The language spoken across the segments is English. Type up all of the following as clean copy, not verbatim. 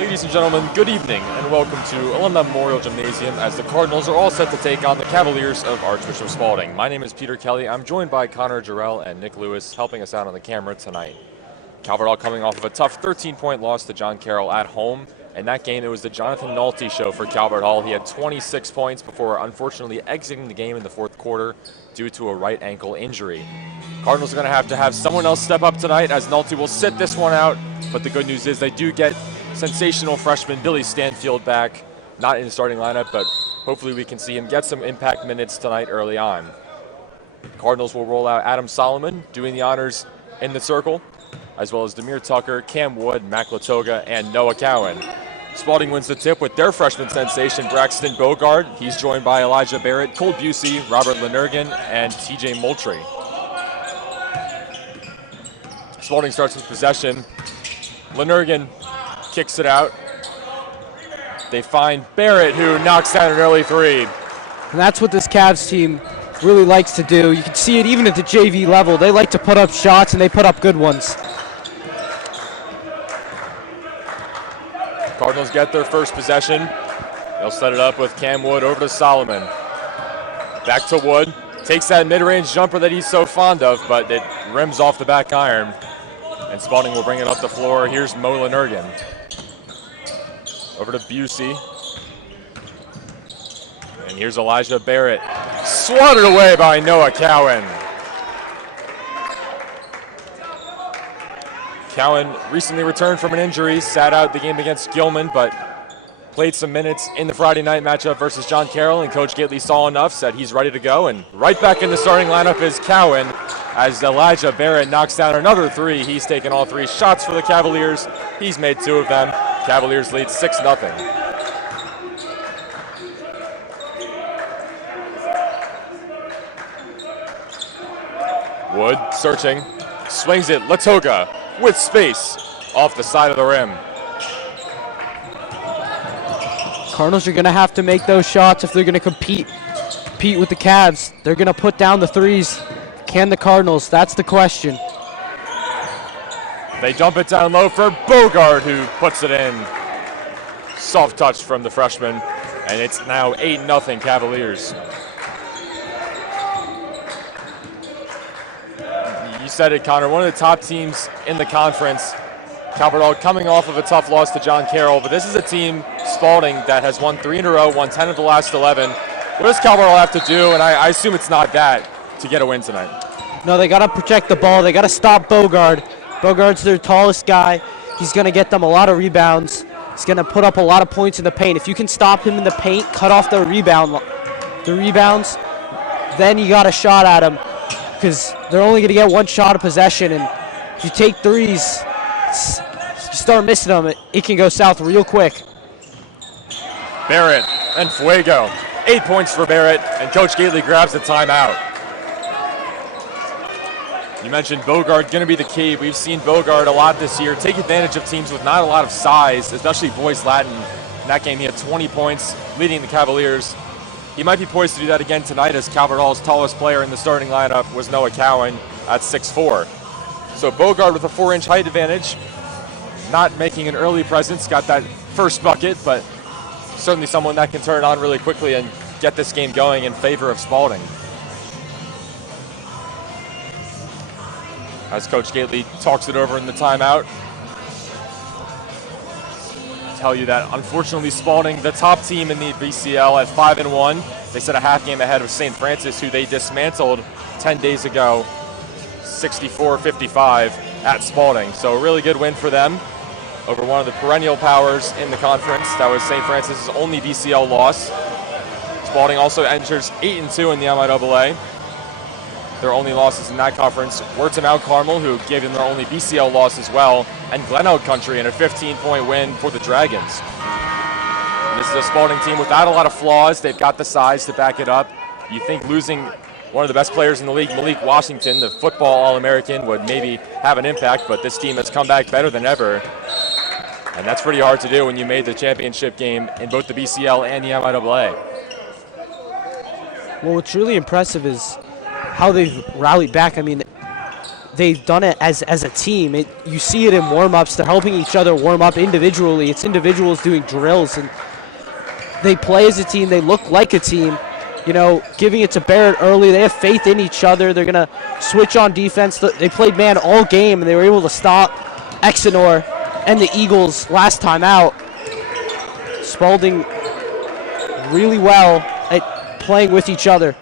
Ladies and gentlemen, good evening and welcome to Alumni Memorial Gymnasium as the Cardinals are all set to take on the Cavaliers of Archbishop Spalding. My name is Peter Kelly. I'm joined by Connor Jarrell and Nick Lewis helping us out on the camera tonight. Calvert Hall coming off of a tough 13-point loss to John Carroll at home. In that game, it was the Jonathan Nolte show for Calvert Hall. He had 26 points before unfortunately exiting the game in the fourth quarter due to a right ankle injury. Cardinals are going to have someone else step up tonight as Nolte will sit this one out. But the good news is they do get sensational freshman Billy Stanfield back, not in the starting lineup, but hopefully we can see him get some impact minutes tonight early on. Cardinals will roll out Adam Solomon doing the honors in the circle, as well as Demir Tucker, Cam Wood, Mac Latoga, and Noah Cowan. Spalding wins the tip with their freshman sensation, Braxton Bogard. He's joined by Elijah Barrett, Cole Busey, Robert Lenergan, and TJ Moultrie. Spalding starts with possession. Lenergan kicks it out. They find Barrett, who knocks down an early three. And that's what this Cavs team really likes to do. You can see it even at the JV level. They like to put up shots, and they put up good ones. Cardinals get their first possession. They'll set it up with Cam Wood over to Solomon. Back to Wood. Takes that mid-range jumper that he's so fond of, but it rims off the back iron. And Spalding will bring it up the floor. Here's Mo Lenergan. Over to Busey. And here's Elijah Barrett. Swatted away by Noah Cowan. Cowan recently returned from an injury, sat out the game against Gilman, but played some minutes in the Friday night matchup versus John Carroll, and Coach Gately saw enough, said he's ready to go, and right back in the starting lineup is Cowan as Elijah Barrett knocks down another three. He's taken all three shots for the Cavaliers. He's made two of them. Cavaliers lead 6-0. Wood searching, swings it, Latoga with space off the side of the rim. Cardinals are going to have to make those shots if they're going to compete with the Cavs. They're going to put down the threes. Can the Cardinals? That's the question. They dump it down low for Bogard, who puts it in. Soft touch from the freshman, and it's now 8-0 Cavaliers. You said it, Connor, one of the top teams in the conference. Calvert Hall coming off of a tough loss to John Carroll, but this is a team, Spalding, that has won 3 in a row, won 10 of the last 11. What does Calvert Hall have to do, and I assume it's not that, to get a win tonight? No, they got to protect the ball. They got to stop Bogard. Bogard's their tallest guy. He's going to get them a lot of rebounds. He's going to put up a lot of points in the paint. If you can stop him in the paint, cut off the rebounds, then you got a shot at him, because they're only going to get one shot of possession, and if you take threes, you start missing them, it can go south real quick. Barrett and Fuego. 8 points for Barrett, and Coach Gately grabs the timeout. You mentioned Bogard going to be the key. We've seen Bogard a lot this year take advantage of teams with not a lot of size, especially Boys Latin. In that game, he had 20 points, leading the Cavaliers. He might be poised to do that again tonight, as Calvert Hall's tallest player in the starting lineup was Noah Cowan at 6'4". So Bogard with a 4-inch height advantage, not making an early presence, got that first bucket, but certainly someone that can turn it on really quickly and get this game going in favor of Spalding. As Coach Gately talks it over in the timeout, tell you that unfortunately Spalding, the top team in the BCL at 5-1, they set a half game ahead of St. Francis, who they dismantled 10 days ago, 64-55 at Spalding. So a really good win for them over one of the perennial powers in the conference. That was St. Francis' only BCL loss. Spalding also enters 8-2 in the MIAA. Their only losses in that conference were to Mount Carmel, who gave them their only BCL loss as well, and Glen Oak Country in a 15-point win for the Dragons. And this is a Spalding team without a lot of flaws. They've got the size to back it up. You think losing one of the best players in the league, Malik Washington, the football All-American, would maybe have an impact, but this team has come back better than ever. And that's pretty hard to do when you made the championship game in both the BCL and the MIAA. Well, what's really impressive is how they've rallied back. I mean, they've done it as a team. You see it in warm-ups. They're helping each other warm up individually. It's individuals doing drills, and they play as a team. They look like a team. You know, giving it to Barrett early. They have faith in each other. They're going to switch on defense. They played man all game, and they were able to stop Exenor and the Eagles last time out. Spalding really well at playing with each other.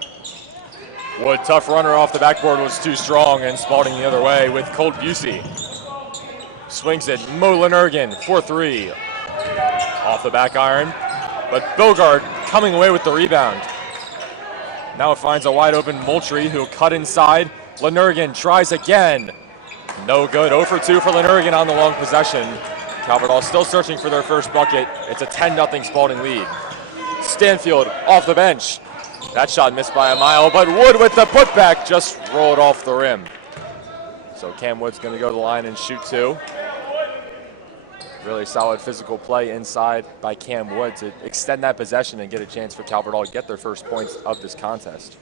Wood, tough runner off the backboard, was too strong, and Spalding the other way with Colt Busey. Swings it, Mo Lenurgan, 4-3. Off the back iron, but Bogard coming away with the rebound. Now it finds a wide open Moultrie, who'll cut inside. Lenurgan tries again. No good, 0-for-2 for Lenurgan on the long possession. Calvert still searching for their first bucket. It's a 10-0 Spalding lead. Stanfield off the bench. That shot missed by a mile, but Wood with the putback just rolled off the rim. So Cam Wood's going to go to the line and shoot two. Really solid physical play inside by Cam Wood to extend that possession and get a chance for Calvert Hall to get their first points of this contest.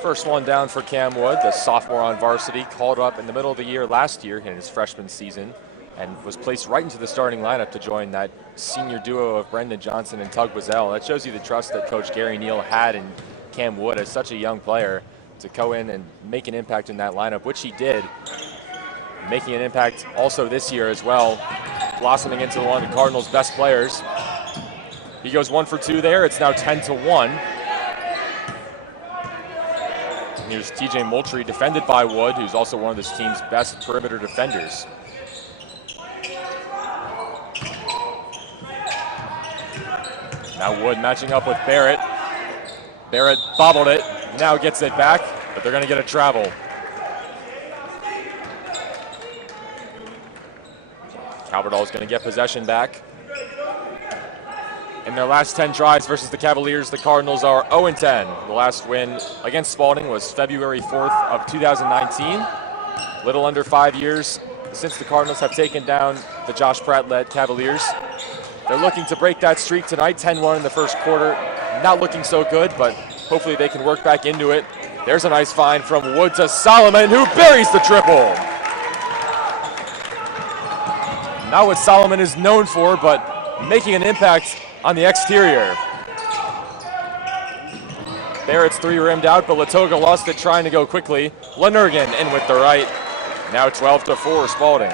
First one down for Cam Wood, the sophomore on varsity, called up in the middle of the year last year in his freshman season and was placed right into the starting lineup to join that senior duo of Brendan Johnson and Tug Bazell. That shows you the trust that Coach Gary Neal had in Cam Wood as such a young player to go in and make an impact in that lineup, which he did, making an impact also this year as well, blossoming into one of the Cardinals' best players. He goes 1-for-2 there. It's now 10-1. And here's TJ Moultrie, defended by Wood, who's also one of this team's best perimeter defenders. Now Wood matching up with Barrett. Barrett bobbled it, now gets it back, but they're going to get a travel. Calvert Hall is going to get possession back. In their last 10 tries versus the Cavaliers, the Cardinals are 0-10. The last win against Spalding was February 4th of 2019. Little under 5 years since the Cardinals have taken down the Josh Pratt-led Cavaliers. They're looking to break that streak tonight, 10-1 in the first quarter. Not looking so good, but hopefully they can work back into it. There's a nice find from Wood to Solomon, who buries the triple. Not what Solomon is known for, but making an impact on the exterior. Barrett's three rimmed out, but Latoga lost it trying to go quickly. Lenurgan in with the right. Now 12-4 Spalding.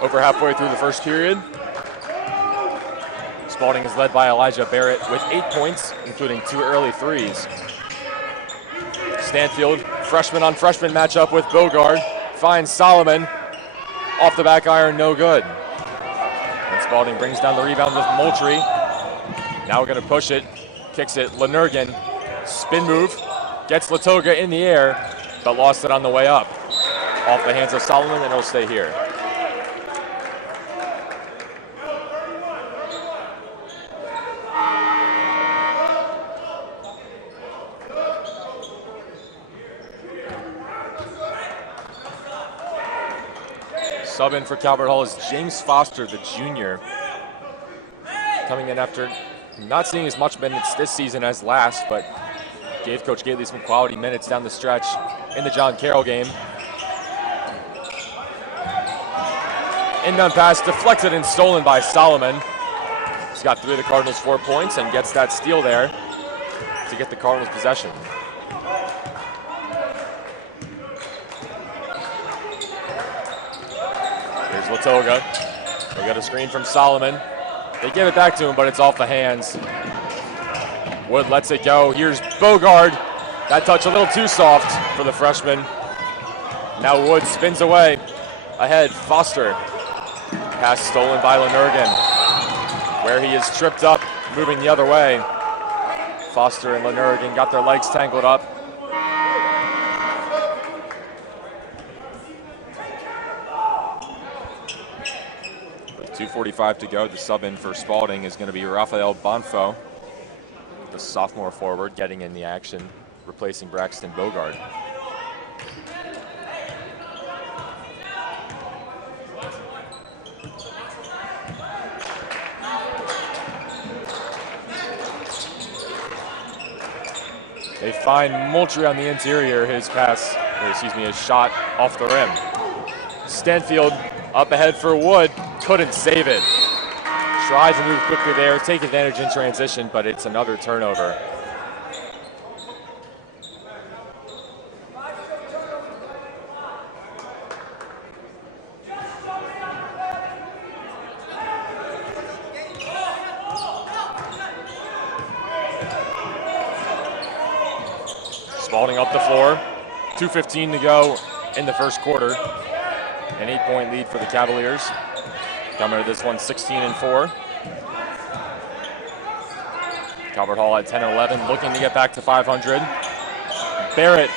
Over halfway through the first period. Spalding is led by Elijah Barrett with 8 points, including 2 early threes. Stanfield, freshman on freshman matchup with Bogard, finds Solomon. Off the back iron, no good. And Spalding brings down the rebound with Moultrie. Now we're going to push it, kicks it, Lenurgan, spin move, gets Latoga in the air, but lost it on the way up. Off the hands of Solomon, and he'll stay here. Sub in for Calvert Hall is James Foster, the junior, coming in after not seeing as much minutes this season as last, but gave Coach Gately some quality minutes down the stretch in the John Carroll game. Inbound pass deflected and stolen by Solomon. He's got 3 of the Cardinals' 4 points and gets that steal there to get the Cardinals possession. Latoga. They got a screen from Solomon. They give it back to him, but it's off the hands. Wood lets it go. Here's Bogard. That touch a little too soft for the freshman. Now Wood spins away. Ahead, Foster. Pass stolen by Lenurgan, where he is tripped up, moving the other way. Foster and Lenurgan got their legs tangled up. With 2:45 to go, the sub in for Spalding is going to be Rafael Bonfo, the sophomore forward, getting in the action, replacing Braxton Bogard. They find Moultrie on the interior, his shot off the rim. Stanfield up ahead for Wood, couldn't save it. Tried to move quickly there, take advantage in transition, but it's another turnover. Spalding up the floor, 2:15 to go in the first quarter. An 8-point lead for the Cavaliers. Coming to this one 16-4. Calvert Hall at 10-11, looking to get back to 500. Barrett,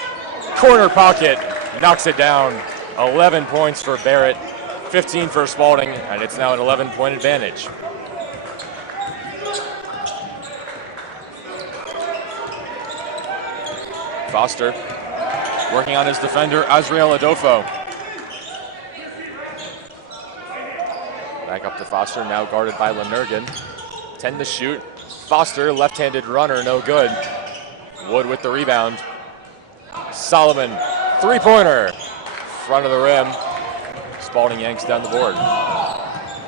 corner pocket, knocks it down. 11 points for Barrett, 15 for Spalding, and it's now an 11-point advantage. Foster working on his defender, Azriel Adolfo. Back up to Foster, now guarded by Lenurgan. 10 to shoot. Foster, left-handed runner, no good. Wood with the rebound. Solomon, three-pointer. Front of the rim. Spalding yanks down the board.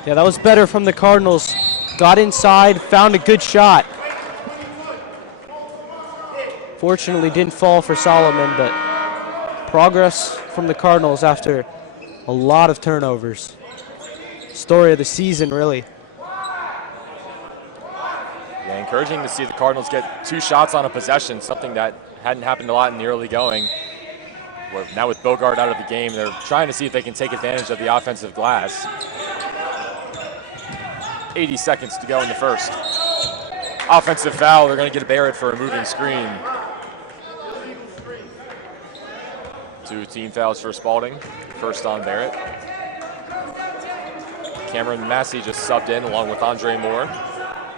Yeah, that was better from the Cardinals. Got inside, found a good shot. Fortunately, didn't fall for Solomon, but progress from the Cardinals after a lot of turnovers. Story of the season, really. Yeah, encouraging to see the Cardinals get 2 shots on a possession, something that hadn't happened a lot in the early going. Now with Bogart out of the game, they're trying to see if they can take advantage of the offensive glass. 80 seconds to go in the first. Offensive foul, they're going to get a Barrett for a moving screen. 2 team fouls for Spalding, first on Barrett. Cameron Massey just subbed in along with Andre Moore.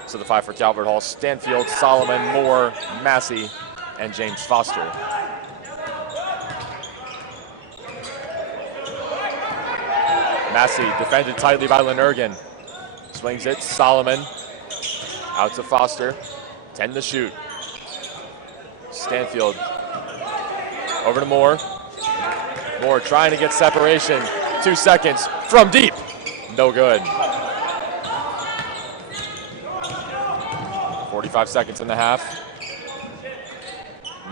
So the 5 for Calvert Hall, Stanfield, Solomon, Moore, Massey, and James Foster. Massey defended tightly by Lenurgan. Swings it, Solomon, out to Foster, 10 to shoot. Stanfield, over to Moore. Moore trying to get separation, 2 seconds, from deep, no good. 45 seconds in the half.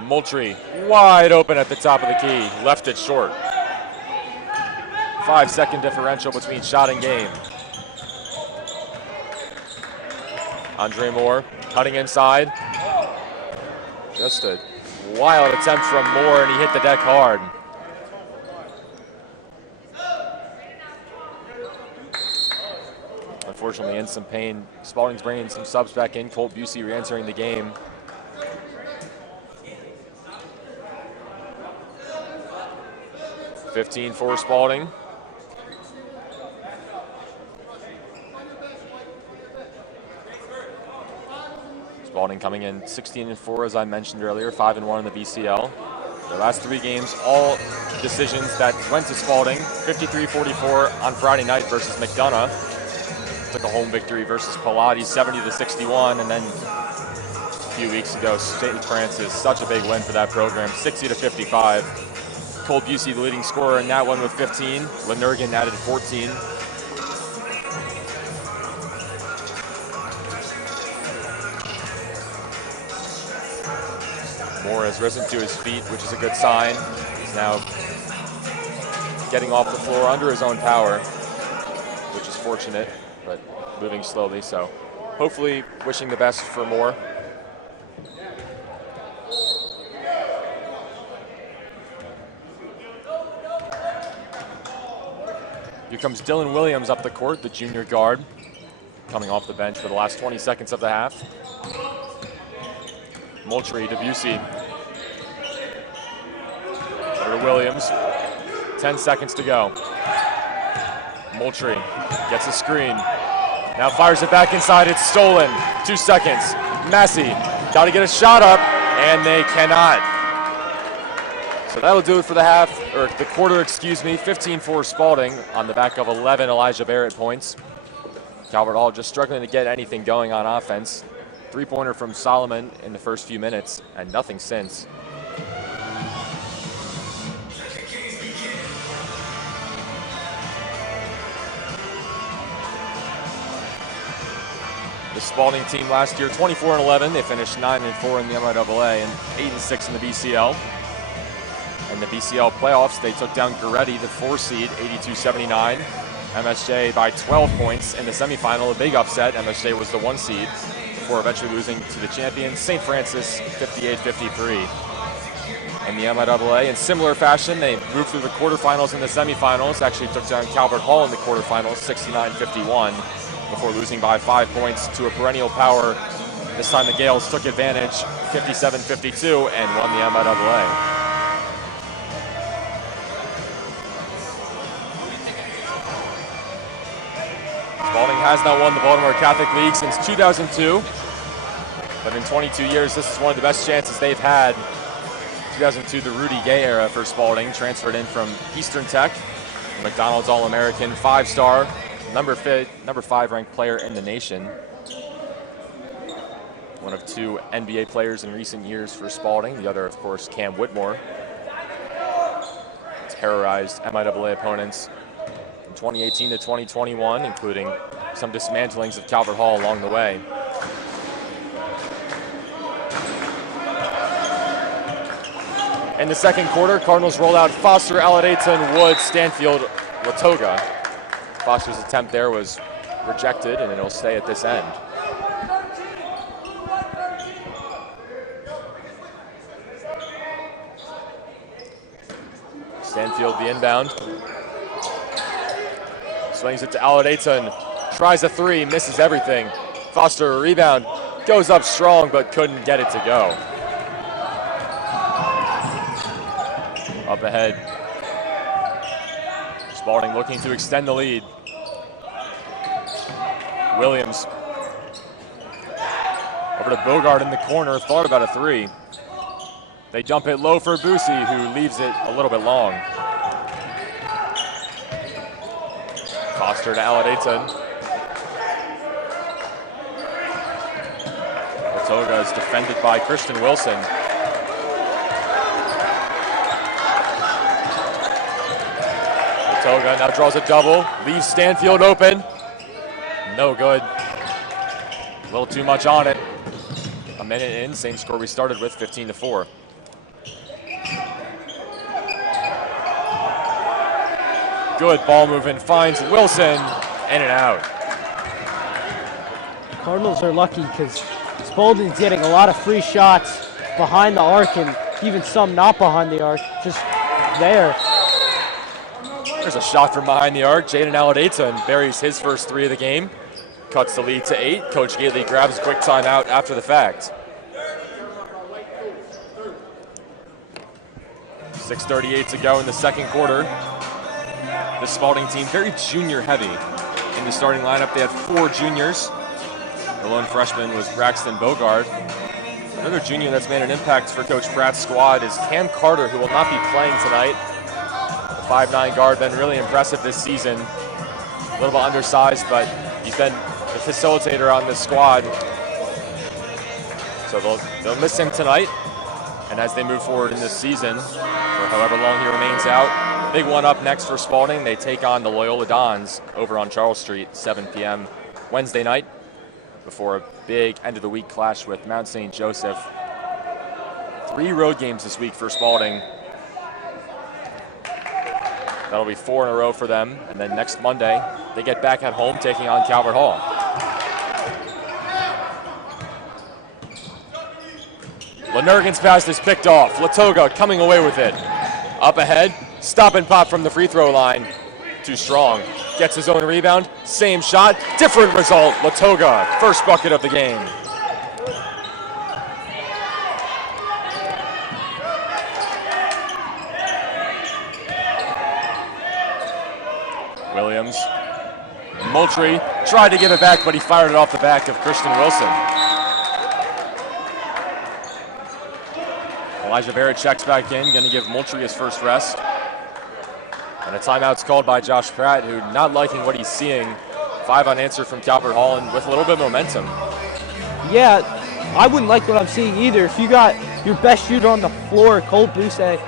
Moultrie, wide open at the top of the key, left it short. 5-second differential between shot and game. Andre Moore cutting inside. Just a wild attempt from Moore, and he hit the deck hard. Unfortunately, in some pain. Spalding's bringing some subs back in. Colt Busey re-entering the game. $15 for Spalding. Spalding coming in 16-4, as I mentioned earlier, 5-1 in the BCL. Their last 3 games, all decisions that went to Spalding. 53-44 on Friday night versus McDonough. Took a home victory versus Pilates, 70-61, and then a few weeks ago, St. Francis, such a big win for that program, 60-55. Cole Busey, the leading scorer in that one with 15. Lenurgan added 14. Moore has risen to his feet, which is a good sign. He's now getting off the floor under his own power, which is fortunate, but moving slowly, so hopefully wishing the best for Moore. Here comes Dylan Williams up the court, the junior guard, coming off the bench for the last 20 seconds of the half. Moultrie, Debussy. Over to Williams. 10 seconds to go. Moultrie gets a screen. Now fires it back inside. It's stolen. 2 seconds. Massey got to get a shot up, and they cannot. So that'll do it for the half, or the quarter, excuse me. 15-4 Spalding on the back of 11 Elijah Barrett points. Calvert Hall just struggling to get anything going on offense. Three-pointer from Solomon in the first few minutes, and nothing since. The Spalding team last year, 24-11. They finished 9-4 in the MIAA and 8-6 in the BCL. In the BCL playoffs, they took down Goretti, the 4 seed, 82-79. MSJ by 12 points in the semifinal, a big upset. MSJ was the 1 seed before eventually losing to the champions, St. Francis, 58-53. In the MIAA, in similar fashion, they moved through the quarterfinals and the semifinals. Actually took down Calvert Hall in the quarterfinals, 69-51, before losing by 5 points to a perennial power. This time the Gales took advantage, 57-52, and won the MIAA. Spalding has not won the Baltimore Catholic League since 2002, but in 22 years, this is one of the best chances they've had. 2002, the Rudy Gay era for Spalding, transferred in from Eastern Tech, McDonald's All-American, 5-star, number 5 ranked player in the nation. One of 2 NBA players in recent years for Spalding, the other, of course, Cam Whitmore. Terrorized MIAA opponents 2018 to 2021, including some dismantlings of Calvert Hall along the way. In the second quarter, Cardinals roll out Foster, Aladayton, Wood, Stanfield, Latoga. Foster's attempt there was rejected, and it'll stay at this end. Stanfield the inbound. Swings it to Aladayton, tries a 3, misses everything. Foster a rebound, goes up strong but couldn't get it to go. Up ahead, Spalding looking to extend the lead. Williams over to Bogart in the corner, thought about a 3. They jump it low for Boosie, who leaves it a little bit long. Foster to Aladayton. Latoga is defended by Christian Wilson. Latoga now draws a double, leaves Stanfield open. No good. A little too much on it. A minute in, same score we started with, 15-4. Good ball movement, finds Wilson, in and out. Cardinals are lucky because Spalding's getting a lot of free shots behind the arc and even some not behind the arc, just there. There's a shot from behind the arc. Jaden Aladayton buries his first 3 of the game. Cuts the lead to 8. Coach Gately grabs a quick timeout after the fact. 6:38 to go in the second quarter. The Spalding team very junior heavy. In the starting lineup, they had 4 juniors. The lone freshman was Braxton Bogard. Another junior that's made an impact for Coach Pratt's squad is Cam Carter, who will not be playing tonight. The 5'9" guard, been really impressive this season. A little bit undersized, but he's been the facilitator on this squad. So they'll miss him tonight. And as they move forward in this season, for however long he remains out, big one up next for Spalding. They take on the Loyola Dons over on Charles Street, 7 p.m. Wednesday night, before a big end-of-the-week clash with Mount St. Joseph. 3 road games this week for Spalding. That'll be 4 in a row for them. And then next Monday, they get back at home taking on Calvert Hall. Lenurgan's pass is picked off. Latoga coming away with it. Up ahead, stop and pop from the free throw line. Too strong. Gets his own rebound. Same shot, different result. Latoga, first bucket of the game. Williams. Moultrie tried to give it back, but he fired it off the back of Christian Wilson. Elijah Barrett checks back in, going to give Moultrie his first rest. And a timeout's called by Josh Pratt, who not liking what he's seeing. 5 unanswered from Calvert Hall and with a little bit of momentum. Yeah, I wouldn't like what I'm seeing either. If you got your best shooter on the floor, Colt Bousset,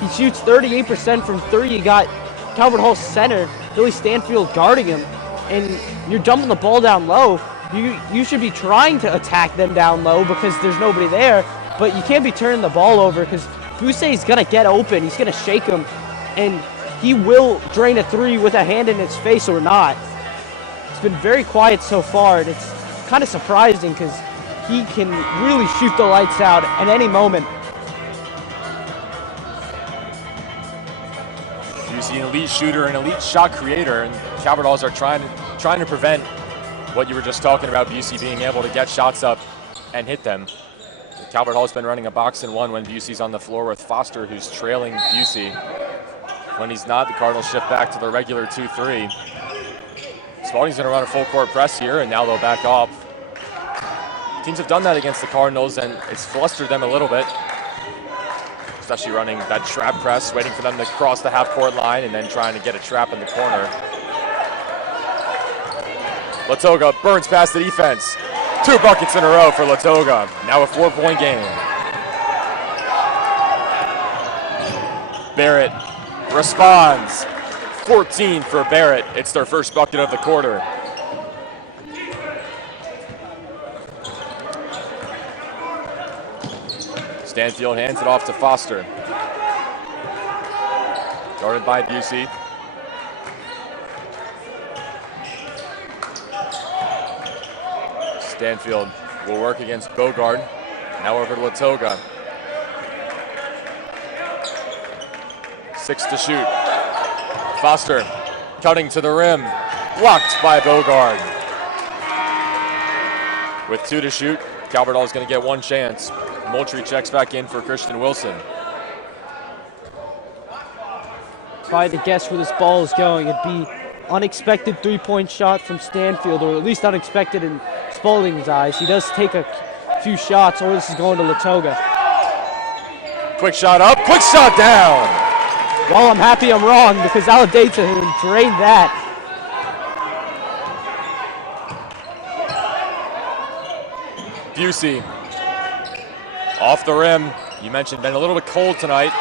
he shoots 38% from three. You got Calvert Hall center, Billy Stanfield guarding him, and you're dumping the ball down low. You should be trying to attack them down low because there's nobody there, but you can't be turning the ball over because Bousset's going to get open. He's going to shake him, and he will drain a three with a hand in his face or not. It's been very quiet so far, and it's kind of surprising because he can really shoot the lights out at any moment. Busey, an elite shooter, an elite shot creator, and Calvert Halls are trying to prevent what you were just talking about, Busey being able to get shots up and hit them. Calvert Hall's been running a box and one when Busey's on the floor with Foster, who's trailing Busey. When he's not, the Cardinals shift back to the regular 2-3. Spalding's going to run a full court press here, and now they'll back off. Teams have done that against the Cardinals, and it's flustered them a little bit, especially running that trap press, waiting for them to cross the half-court line and then trying to get a trap in the corner. Latoga burns past the defense. 2 buckets in a row for Latoga. Now a 4-point game. Barrett responds. 14 for Barrett. It's their first bucket of the quarter. Stanfield hands it off to Foster. Guarded by Busey. Stanfield will work against Bogard. Now over to Latoga. 6 to shoot. Foster cutting to the rim. Blocked by Bogard. With 2 to shoot, Calvert Hall is going to get 1 chance. Moultrie checks back in for Christian Wilson. If I had to guess where this ball is going, it'd be unexpected 3-point shot from Stanfield, or at least unexpected in Spalding's eyes. He does take a few shots, or this is going to Latoga. Quick shot up, quick shot down. Well, I'm happy I'm wrong because Aladeta drained that. Busey off the rim. You mentioned been a little bit cold tonight.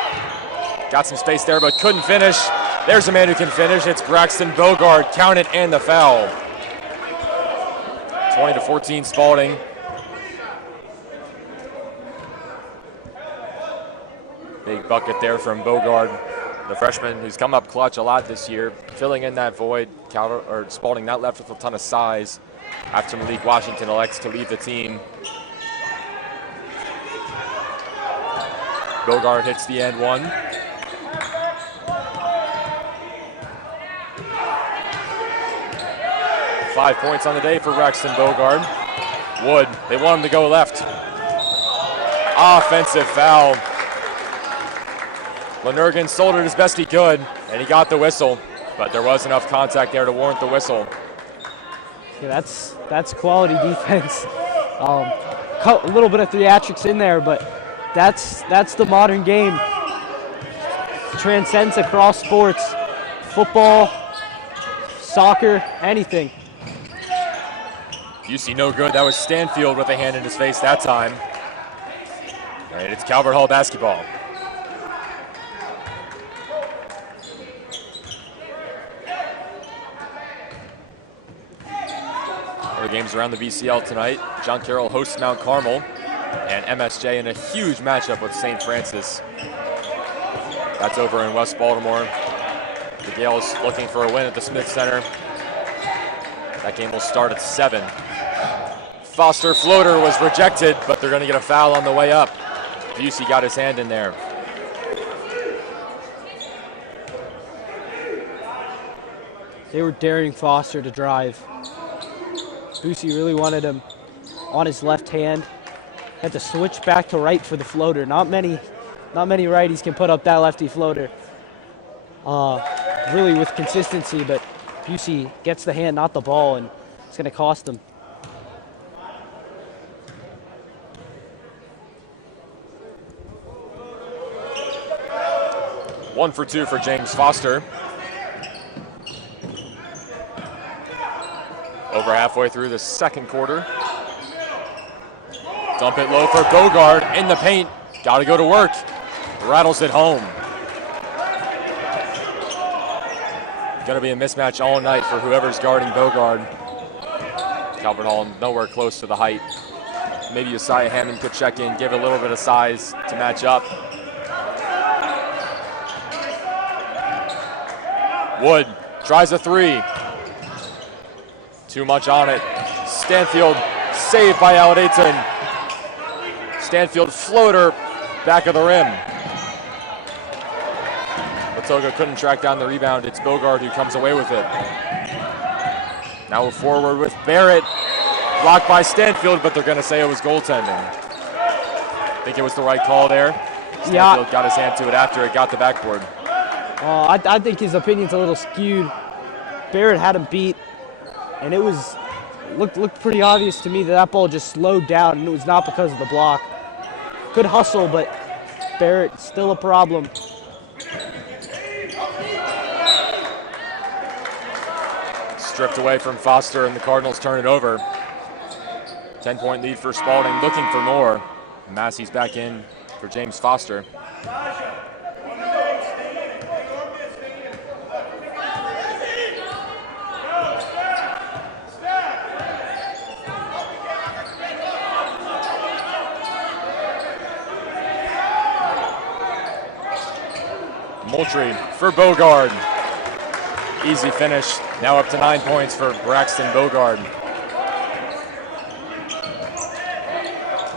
Got some space there, but couldn't finish. There's a man who can finish. It's Braxton Bogard. Count it and the foul. 20-14 Spalding. Big bucket there from Bogard, the freshman who's come up clutch a lot this year, filling in that void. Spalding not left with a ton of size after Malik Washington elects to leave the team. Bogard hits the end one. Five points on the day for Braxton Bogard. Wood, they want him to go left. Offensive foul. Lenurgan sold it as best he could, and he got the whistle, but there was enough contact there to warrant the whistle. Yeah, that's quality defense. A little bit of theatrics in there, but that's the modern game. Transcends across sports, football, soccer, anything. Busey no good. That was Stanfield with a hand in his face that time. And it's Calvert Hall basketball. Other games around the BCL tonight. John Carroll hosts Mount Carmel, and MSJ in a huge matchup with St. Francis. That's over in West Baltimore. The Gales looking for a win at the Smith Center. That game will start at 7. Foster floater was rejected, but they're going to get a foul on the way up. Busey got his hand in there. They were daring Foster to drive. Busey really wanted him on his left hand. Had to switch back to right for the floater. Not many righties can put up that lefty floater. Really with consistency, but Busey gets the hand, not the ball, and it's going to cost him. One for 2 for James Foster. Over halfway through the second quarter. Dump it low for Bogard in the paint. Got to go to work. Rattles it home. Going to be a mismatch all night for whoever's guarding Bogard. Calvert Hall nowhere close to the height. Maybe Josiah Hammond could check in, give a little bit of size to match up. Wood tries a three. Too much on it. Stanfield saved by Aladayton. Stanfield floater, back of the rim. Latoga couldn't track down the rebound. It's Bogard who comes away with it. Now we're forward with Barrett. Blocked by Stanfield, but they're going to say it was goaltending. I think it was the right call there. Stanfield got his hand to it after it got the backboard. I think his opinion's a little skewed. Barrett had him beat, and it looked pretty obvious to me that ball just slowed down, and it was not because of the block. Good hustle, but Barrett still a problem. Stripped away from Foster, and the Cardinals turn it over. 10-point lead for Spalding, looking for more. Massey's back in for James Foster. Moultrie for Bogard. Easy finish. Now up to 9 points for Braxton Bogard.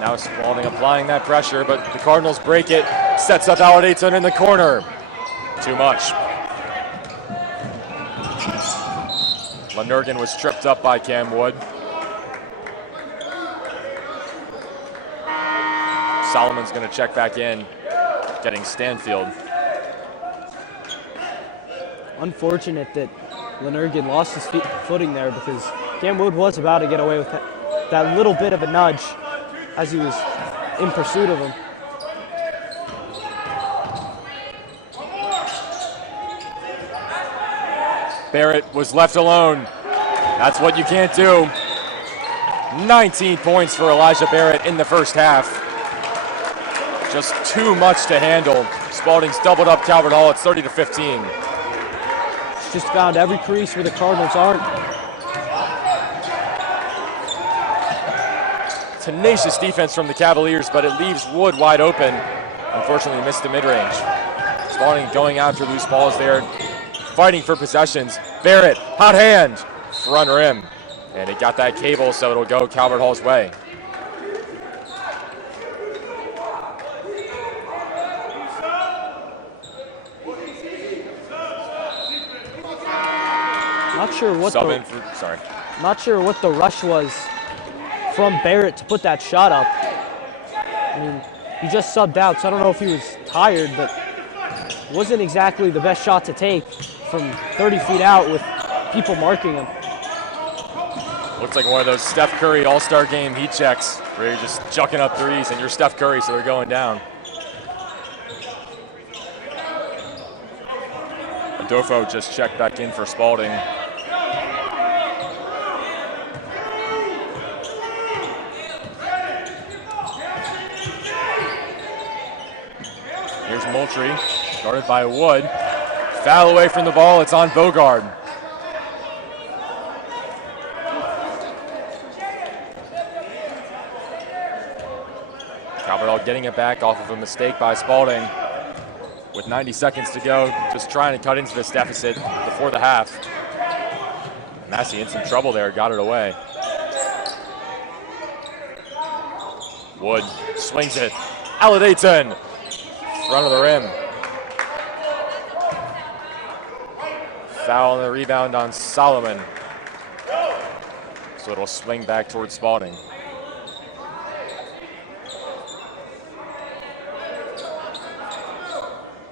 Now Spalding applying that pressure, but the Cardinals break it. Sets up Aladayton in the corner. Too much. Lenurgan was tripped up by Cam Wood. Solomon's going to check back in, getting Stanfield. Unfortunate that Lenurgan lost his footing there, because Cam Wood was about to get away with that little bit of a nudge as he was in pursuit of him. Barrett was left alone. That's what you can't do. 19 points for Elijah Barrett in the first half. Just too much to handle. Spalding's doubled up Calvert Hall. It's 30-15. Just found every crease where the Cardinals aren't. Tenacious defense from the Cavaliers, but it leaves Wood wide open. Unfortunately, missed the mid-range. Spalding going after loose balls there, fighting for possessions. Barrett, hot hand, front rim. And it got that cable, so it'll go Calvert Hall's way. Not sure what the rush was from Barrett to put that shot up. I mean, he just subbed out, so I don't know if he was tired, but it wasn't exactly the best shot to take from 30 feet out with people marking him. Looks like one of those Steph Curry All-Star Game heat checks where you're just chucking up threes and you're Steph Curry, so they're going down. Adolfo just checked back in for Spalding. Here's Moultrie, guarded by Wood. Foul away from the ball, it's on Bogard. Calvert Hall getting it back off of a mistake by Spalding. With 90 seconds to go, just trying to cut into this deficit before the half. Massey in some trouble there, got it away. Wood swings it. Aladayton, front of the rim. Foul on the rebound on Solomon. So it'll swing back towards Spalding.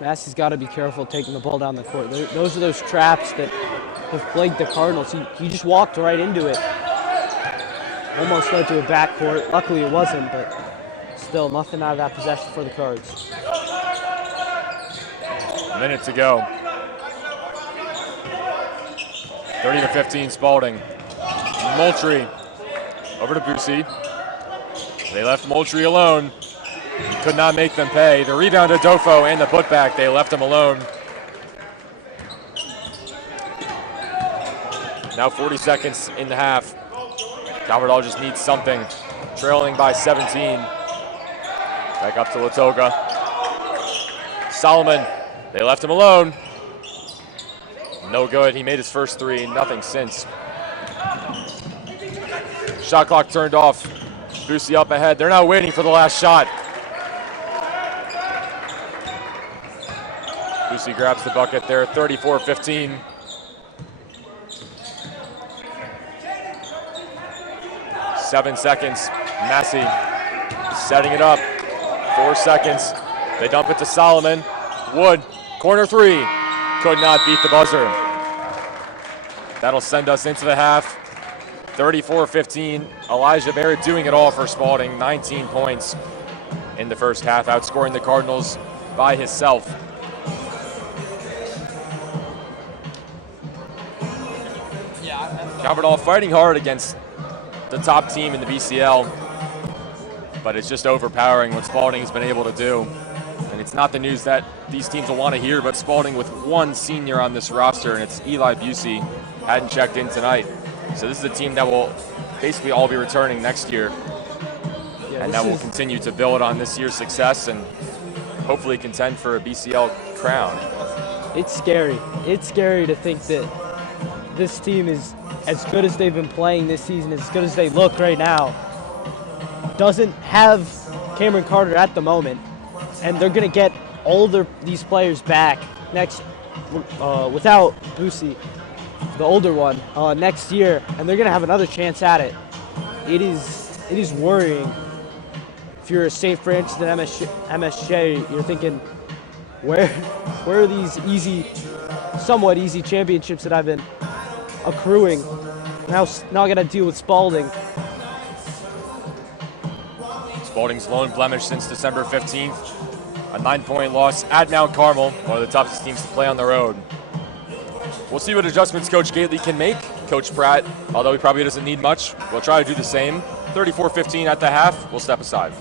Massey's got to be careful taking the ball down the court. Those are those traps that have plagued the Cardinals. He just walked right into it. Almost led to a backcourt. Luckily it wasn't, but still nothing out of that possession for the Cards. A minute to go. 30-15 Spalding. Moultrie over to Busey. They left Moultrie alone. He could not make them pay. The rebound to Dofo and the putback, they left him alone. Now 40 seconds in the half. Calvert just needs something. Trailing by 17. Back up to Latoga. Solomon, they left him alone. No good, he made his first three, nothing since. Shot clock turned off. Boosie up ahead, they're now waiting for the last shot. Boosie grabs the bucket there, 34-15. Seven seconds, Massey setting it up. 4 seconds, they dump it to Solomon. Wood, corner three, could not beat the buzzer. That'll send us into the half. 34-15, Elijah Barrett doing it all for Spalding. 19 points in the first half, outscoring the Cardinals by himself. Calvert fighting hard against the top team in the BCL, but it's just overpowering what Spalding has been able to do. And it's not the news that these teams will want to hear, but Spalding with one senior on this roster, and it's Eli Busey, hadn't checked in tonight. So this is a team that will basically all be returning next year, and that will continue to build on this year's success and hopefully contend for a BCL crown. It's scary. It's scary to think that this team is as good as they've been playing this season, as good as they look right now, doesn't have Cameron Carter at the moment, and they're going to get all these players back next without Boosie, the older one, next year, and they're going to have another chance at it. It is worrying. If you're a St. Francis and MSJ, you're thinking, where are these somewhat easy championships that I've been accruing? Now I got to deal with Spalding. Spalding's lone blemish since December 15th. A 9-point loss at Mount Carmel, one of the toughest teams to play on the road. We'll see what adjustments Coach Gately can make. Coach Pratt, although he probably doesn't need much, will try to do the same. 34-15 at the half, we'll step aside.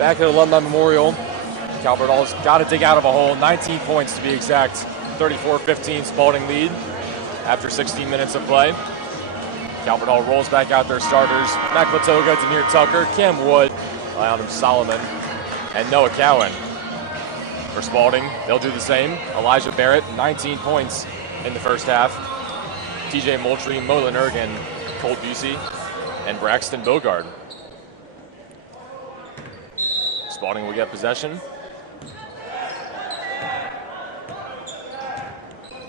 Back at Alumni Memorial, Calvert Hall's got to dig out of a hole. 19 points to be exact. 34-15 Spalding lead after 16 minutes of play. Calvert Hall rolls back out their starters. Mac Latoga, Demir Tucker, Cam Wood, Adam Solomon, and Noah Cowan. For Spalding, they'll do the same. Elijah Barrett, 19 points in the first half. TJ Moultrie, Molen Ergen, Cole Busey, and Braxton Bogard. Spalding will get possession.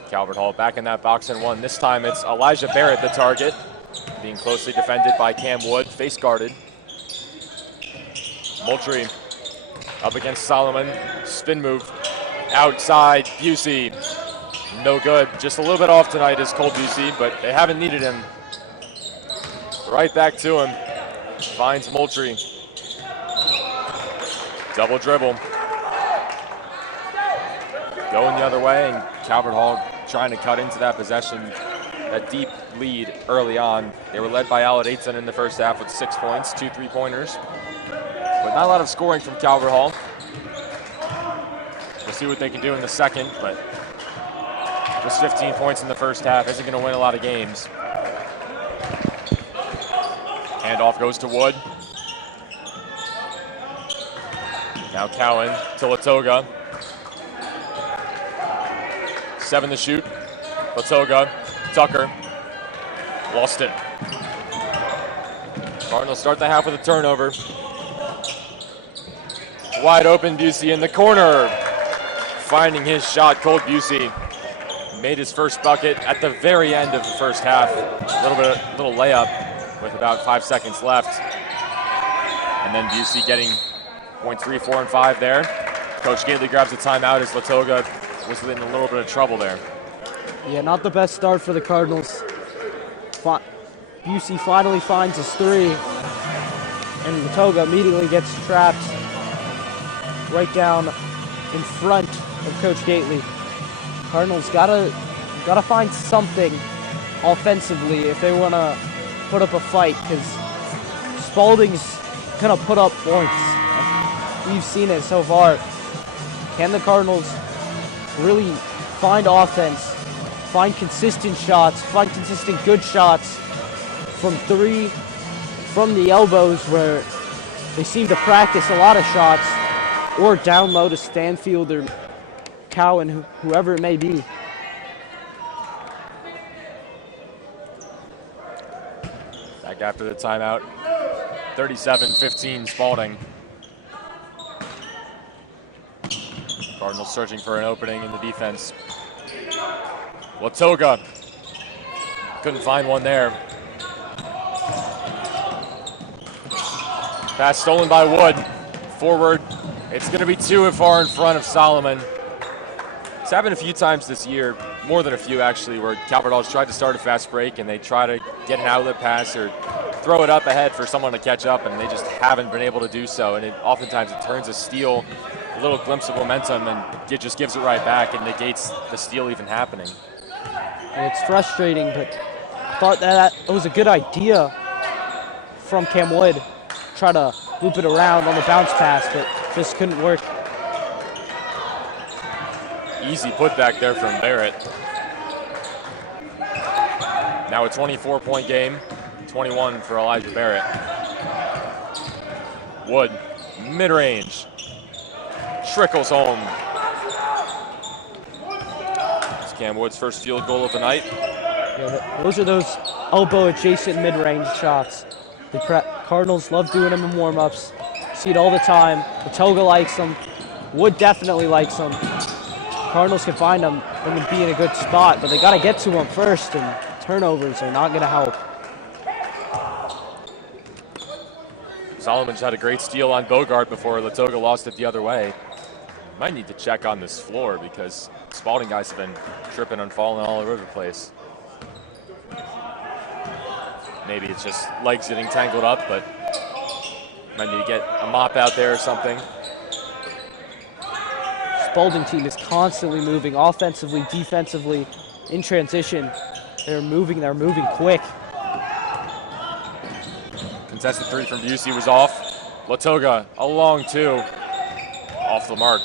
Calvert Hall back in that box and one. This time it's Elijah Barrett the target, being closely defended by Cam Wood, face guarded. Moultrie up against Solomon, spin move, outside, Busey, no good. Just a little bit off tonight is Cole Busey, but they haven't needed him. Right back to him, finds Moultrie. Double dribble. Going the other way, and Calvert Hall trying to cut into that possession, that deep lead early on. They were led by Aled Eitzen in the first half with 6 points, 2 3-pointers. But not a lot of scoring from Calvert Hall. We'll see what they can do in the second, but just 15 points in the first half isn't going to win a lot of games. Handoff goes to Wood. Now Cowan to Latoga. 7 to shoot. Latoga, Tucker, lost it. Cardinals start the half with a turnover. Wide open, Busey in the corner. Finding his shot, Cole Busey made his first bucket at the very end of the first half. A little layup with about 5 seconds left. And then Busey getting points 3, 4, and 5 there. Coach Gately grabs a timeout as Latoga was in a little bit of trouble there. Yeah, not the best start for the Cardinals. Busey finally finds his three, and Latoga immediately gets trapped right down in front of Coach Gately. Cardinals gotta find something offensively if they want to put up a fight, because Spalding's gonna put up points. We've seen it so far. Can the Cardinals really find offense, find consistent shots, find consistent good shots from three, from the elbows where they seem to practice a lot of shots, or down low to Stanfield or Cowan, whoever it may be. Back after the timeout, 37-15 Spalding. Cardinals searching for an opening in the defense. Latoga couldn't find one there. Pass stolen by Wood. Forward. It's going to be 2 far in front of Solomon. It's happened a few times this year, more than a few actually, where Calvert Hall's tried to start a fast break and they try to get an outlet pass or throw it up ahead for someone to catch up, and they just haven't been able to do so. And oftentimes it turns a steal, a little glimpse of momentum, and it just gives it right back and negates the steal even happening. And it's frustrating, but I thought that it was a good idea from Cam Wood. Try to loop it around on the bounce pass, but just couldn't work. Easy putback there from Barrett. Now a 24-point game, 21 for Elijah Barrett. Wood, mid-range, trickles home. It's Cam Wood's first field goal of the night. Yeah, those are those elbow-adjacent mid-range shots. The Cardinals love doing them in warm-ups. See it all the time. Latoga likes them. Wood definitely likes them. Cardinals can find them and be in a good spot, but they got to get to them first, and turnovers are not going to help. Solomon's had a great steal on Bogart before Latoga lost it the other way. Might need to check on this floor because Spalding guys have been tripping and falling all over the place. Maybe it's just legs getting tangled up, but might need to get a mop out there or something. Spalding team is constantly moving offensively, defensively, in transition. They're moving quick. Contested three from Busey was off. Latoga, a long two. Off the mark.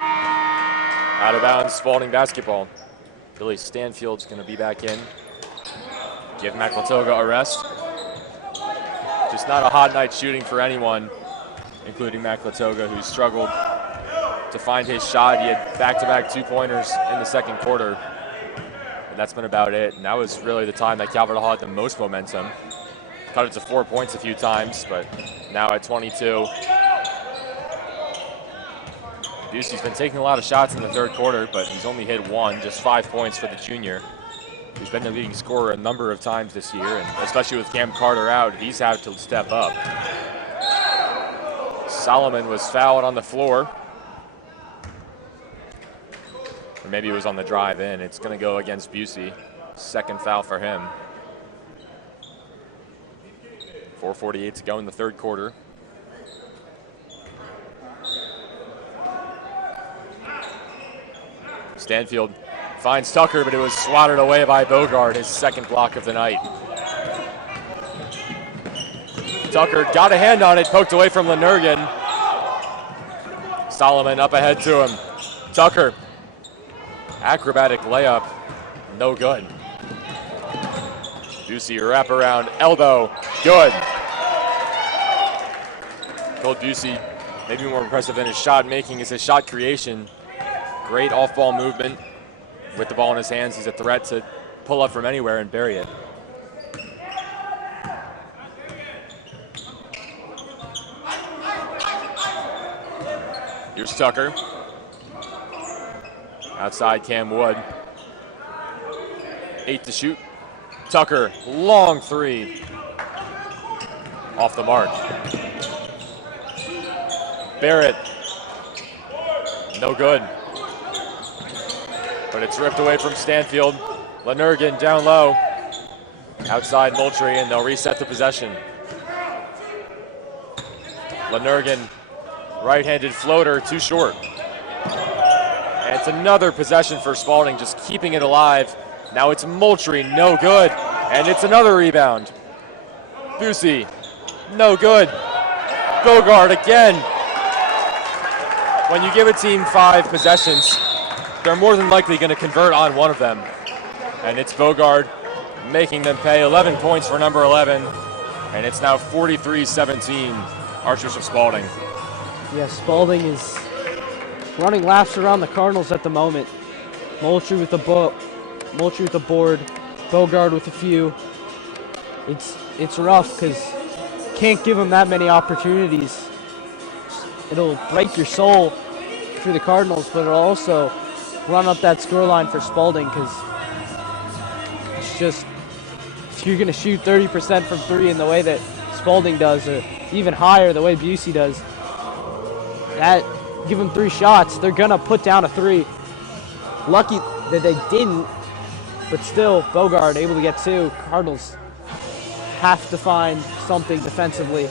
Out of bounds, Spalding basketball. Billy Stanfield's going to be back in. Give Mac Latoga a rest. Just not a hot night shooting for anyone, including Mac Latoga, who struggled to find his shot. He had back-to-back two-pointers in the second quarter, and that's been about it. And that was really the time that Calvert Hall had the most momentum. Cut it to 4 points a few times, but now at 22. Busey's been taking a lot of shots in the third quarter, but he's only hit one, just 5 points for the junior. He's been the leading scorer a number of times this year, and especially with Cam Carter out, he's had to step up. Solomon was fouled on the floor. Or maybe it was on the drive in. It's going to go against Busey. Second foul for him. 4:48 to go in the third quarter. Stanfield finds Tucker, but it was swatted away by Bogard, his second block of the night. Tucker got a hand on it, poked away from Lenurgan. Solomon up ahead to him. Tucker, acrobatic layup, no good. Busey wraparound, elbow, good. Told Busey, maybe more impressive than his shot making is his shot creation. Great off-ball movement. With the ball in his hands, he's a threat to pull up from anywhere and bury it. Here's Tucker. Outside Cam Wood. 8 to shoot. Tucker, long three. Off the mark. Barrett. No good. But it's ripped away from Stanfield. Lenurgan down low. Outside Moultrie, and they'll reset the possession. Lenurgan, right-handed floater, too short. And it's another possession for Spalding, just keeping it alive. Now it's Moultrie, no good. And it's another rebound. Busey, no good. Bogard again. When you give a team 5 possessions, they're more than likely going to convert on one of them. And it's Bogard making them pay. 11 points for number 11. And it's now 43-17, Archbishop Spalding. Yeah, Spalding is running laps around the Cardinals at the moment. Moultrie with the board, Bogard with a few. It's rough because can't give them that many opportunities. It'll break your soul for the Cardinals, but it'll also run up that scoreline for Spalding because it's just, if you're going to shoot 30% from 3 in the way that Spalding does, or even higher the way Busey does, that give them 3 shots, they're going to put down a 3. Lucky that they didn't, but still, Bogard able to get 2. Cardinals have to find something defensively,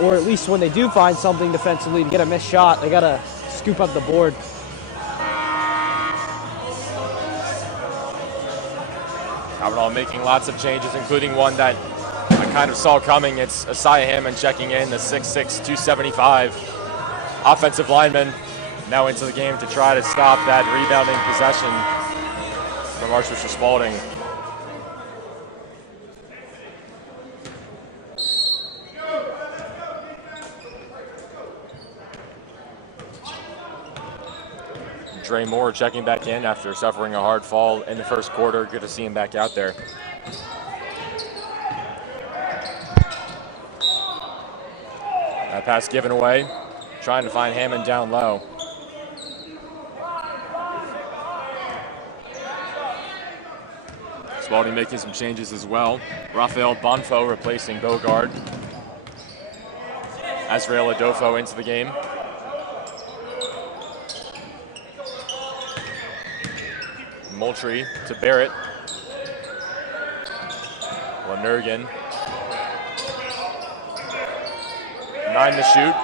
or at least when they do find something defensively to get a missed shot, they got to scoop up the board. Calvert making lots of changes, including one that I kind of saw coming. It's Asaya Hammond checking in, the 6'6", 275 offensive lineman, now into the game to try to stop that rebounding possession from Archbishop Spalding. Dre Moore checking back in after suffering a hard fall in the first quarter. Good to see him back out there. That pass given away. Trying to find Hammond down low. Spalding making some changes as well. Rafael Bonfo replacing Bogard. Azrael Adofo into the game. Moultrie to Barrett. Lenurgan. 9 to shoot.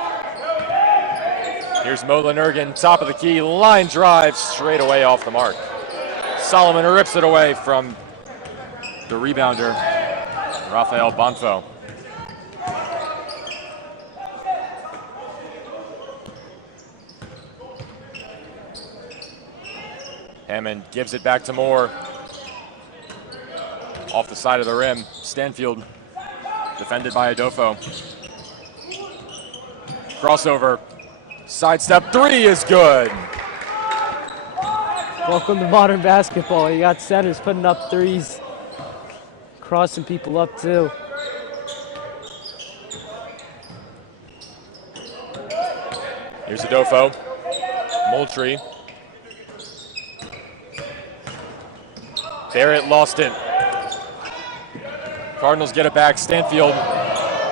Here's Mo Lenurgan, top of the key, line drive, straight away off the mark. Solomon rips it away from the rebounder, Rafael Bonfo. Hammond gives it back to Moore. Off the side of the rim, Stanfield defended by Adolfo. Crossover, sidestep three is good. Welcome to modern basketball. You got centers putting up threes, crossing people up too. Here's Adolfo, Moultrie. Barrett lost it. Cardinals get it back. Stanfield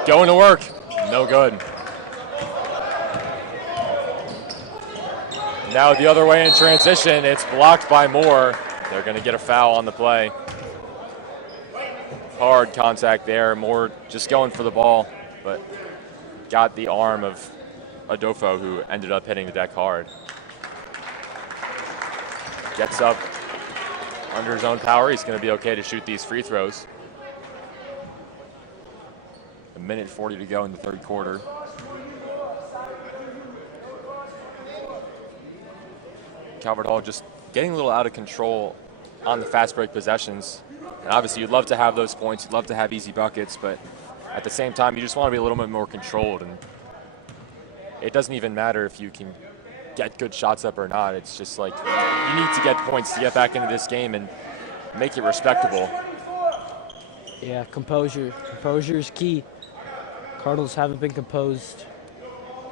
going to work. No good. Now the other way in transition. It's blocked by Moore. They're going to get a foul on the play. Hard contact there. Moore just going for the ball, but got the arm of Adolfo, who ended up hitting the deck hard. Gets up under his own power. He's going to be okay to shoot these free throws. 1:40 to go in the third quarter. Calvert Hall just getting a little out of control on the fast break possessions. And obviously you'd love to have those points, you'd love to have easy buckets, but at the same time you just want to be a little bit more controlled. And it doesn't even matter if you can get good shots up or not. It's just like you need to get points to get back into this game and make it respectable. Yeah, composure. Composure is key. Cardinals haven't been composed.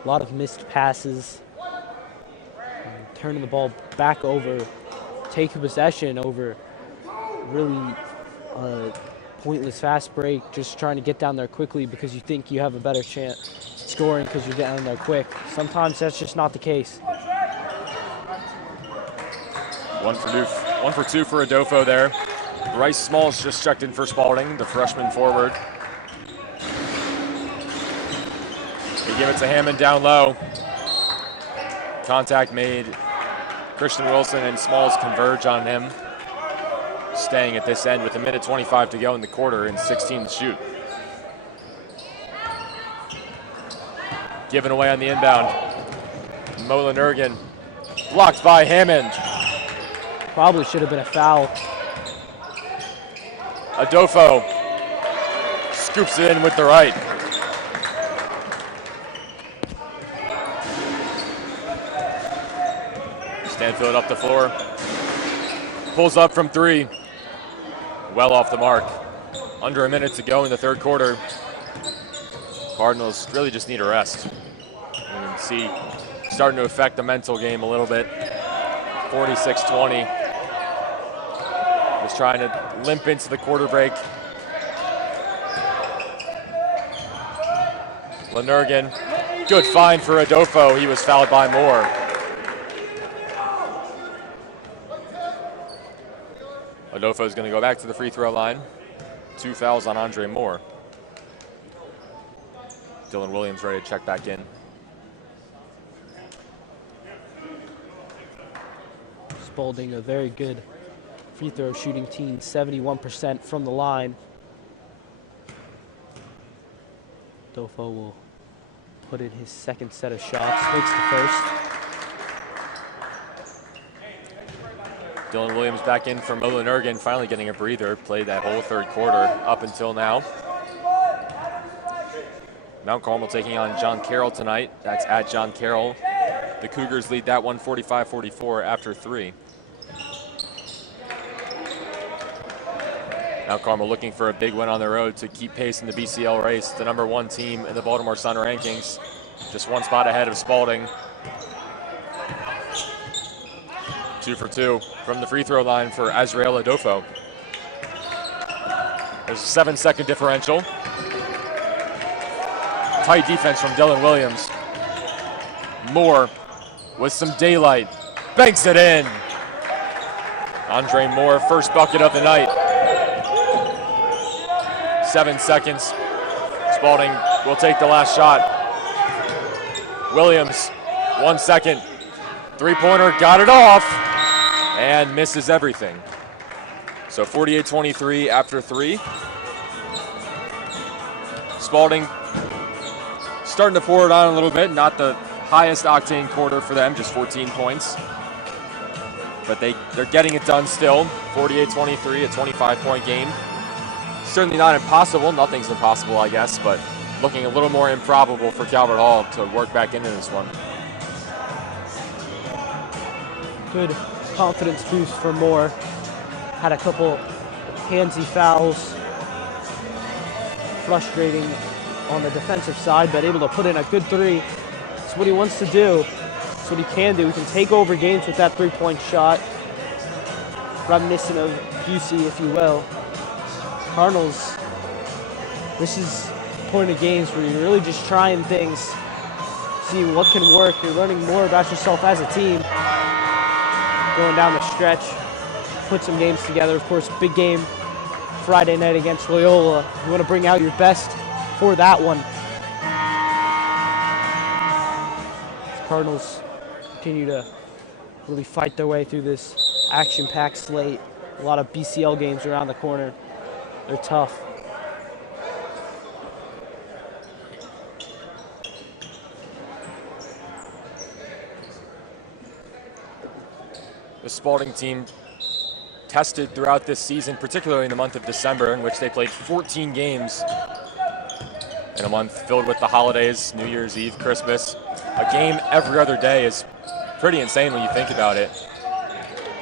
A lot of missed passes. Turning the ball back over, taking possession over really pointless fast break, just trying to get down there quickly because you think you have a better chance scoring because you're down there quick. Sometimes that's just not the case. 1 for 2 for Adolfo there. Bryce Smalls just checked in for Spalding, the freshman forward. They give it to Hammond down low. Contact made. Christian Wilson and Smalls converge on him. Staying at this end with 1:25 to go in the quarter and 16 to shoot. Given away on the inbound. Molinurgan blocked by Hammond. Probably should have been a foul. Adolfo scoops it in with the right. Stanfield up the floor. Pulls up from three. Well off the mark. Under a minute to go in the third quarter. Cardinals really just need a rest. You can see starting to affect the mental game a little bit. 46-20. Just trying to limp into the quarter break. Lanurgan, good find for Adolfo. He was fouled by Moore. Adolfo is going to go back to the free throw line. 2 fouls on Andre Moore. Dylan Williams ready to check back in. Spalding, a very good free throw shooting team, 71% from the line. Adolfo will put in his second set of shots, makes the first. Dylan Williams back in for Molinurgan, finally getting a breather. Played that whole third quarter up until now. Mount Carmel taking on John Carroll tonight. That's at John Carroll. The Cougars lead that one 45-44 after 3. Mount Carmel looking for a big win on the road to keep pace in the BCL race. The #1 team in the Baltimore Sun rankings. Just 1 spot ahead of Spalding. 2 for 2 from the free throw line for Azrael Adolfo. There's a 7-second differential. Tight defense from Dylan Williams. Moore with some daylight. Banks it in. Andre Moore, first bucket of the night. 7 seconds. Spalding will take the last shot. Williams, 1 second. Three-pointer, got it off, and misses everything. So 48-23 after 3. Spalding starting to pour it on a little bit. Not the highest octane quarter for them, just 14 points. but they're getting it done still. 48-23, a 25-point game. Certainly not impossible. Nothing's impossible, I guess, but looking a little more improbable for Calvert Hall to work back into this one. Good confidence boost for Moore. Had a couple handsy fouls. Frustrating on the defensive side, but able to put in a good three. That's what he wants to do. That's what he can do. He can take over games with that three-point shot. Reminiscent of Busey, if you will. Cardinals, this is the point of games where you're really just trying things, seeing what can work. You're learning more about yourself as a team. Going down the stretch, put some games together. Of course, big game Friday night against Loyola. You want to bring out your best for that one. Cardinals continue to really fight their way through this action-packed slate. A lot of BCL games around the corner. They're tough. The Spalding team tested throughout this season, particularly in the month of December, in which they played 14 games in a month filled with the holidays, New Year's Eve, Christmas. A game every other day is pretty insane when you think about it.